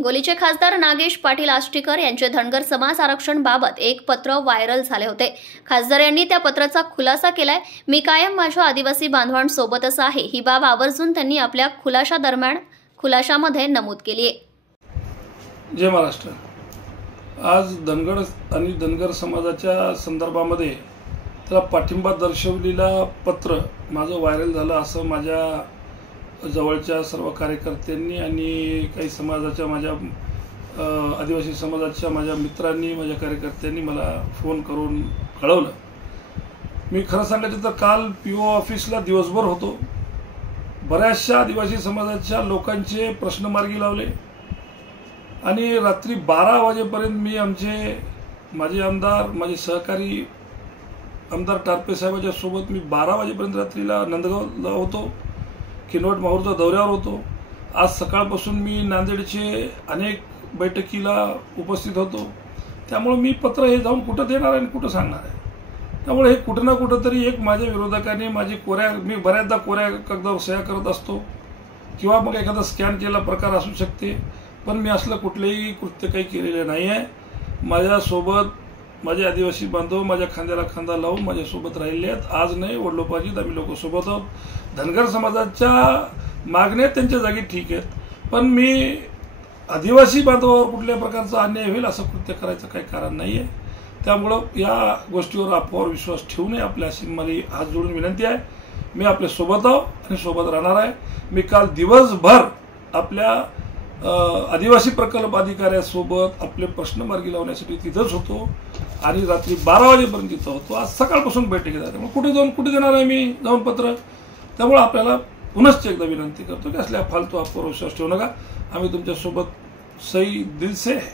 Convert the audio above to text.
हिंगोलीचे खासदार नागेश पाटील आष्टीकर यांचे धनगर समाज आरक्षण बाबत एक पत्र व्हायरल झाले होते। खासदार यांनी त्या पत्राचा खुलासा केलाय। मी कायम माझ्या आदिवासी बांधवांसोबतच आहे ही बाब आवर्जून त्यांनी आपल्या खुलाशामध्ये नमूद केली आहे। जय महाराष्ट्र। आज धनगर आणि धनगर समाजाच्या संदर्भामध्ये त्याला पाठिंबा दर्शवलेला पत्र माझं व्हायरल झालं असं माझ्या जवळच्या सर्व कार्यकर्त्यांनी आणि काही समाजाच्या माझ्या आदिवासी समाजाच्या माझ्या मित्रांनी माझ्या कार्यकर्त्यांनी मला फोन करून कळवलं। मी खरं सांगायचं तर काल पीओ ऑफिसला दिवसभर होतो। बऱ्याचशा आदिवासी समाजाच्या लोकांचे प्रश्न मार्गी लावले आणि रात्री 12 वाजेपर्यंत मी माझे आमदार माझे सहकारी आमदार टारपे साहेबांच्या सोबत मी 12 वाजेपर्यंत रात्रीला नंदगावला होतो। किनवट माहूरच्या दौऱ्यावर होतो। आज सकाळपासून मी नांदेडचे अनेक बैठकीला उपस्थित होतो। त्यामुळे मी पत्र हे जाऊन कुठं देणार आणि कुठं सांगणार आहे। त्यामुळे हे कुठं ना कुठं तरी एक माझ्या विरोधकांनी मी बऱ्याचदा कोऱ्या कागदावर सह्या करत असतो किंवा मग एखादा स्कॅन केलेला प्रकार असू शकते, पण मी असलं कुठलेही कृत्य काही केलेले नाही आहे। माझ्यासोबत माझे आदिवासी बांधव माझ्या खांद्याला खांदा लावून माझ्यासोबत राहिले आहेत। आज नाही, वडलोपार्जित आम्ही लोक सोबत आहोत। धनगर समाजाच्या मागण्या त्यांच्या जागी ठीक आहेत, पण मी आदिवासी बांधवावर कुठल्या प्रकारचा अन्याय होईल असं कृत्य करायचं काही कारण नाही आहे। त्यामुळं या गोष्टीवर अफवावर विश्वास ठेवू नये। आपल्याशी मला हात जोडून विनंती आहे। मी आपल्या सोबत आहो आणि सोबत राहणार आहे। मी काल दिवसभर आपल्या आदिवासी प्रकल्प अधिकाऱ्यासोबत आपले प्रश्न मार्गी लावण्यासाठी तिथंच होतो आणि रात्री 12 वाजेपर्यंत तिथं होतो। आज सकाळपासून बैठकीत आहे। त्यामुळे कुठे देणार आहे मी जाऊन पत्र। त्यामुळे आपल्याला पुनश्च एकदा विनंती करतो की असल्या फालतू अफवावर विश्वास ठेवू नका। आम्ही तुमच्यासोबत सही दिल से है।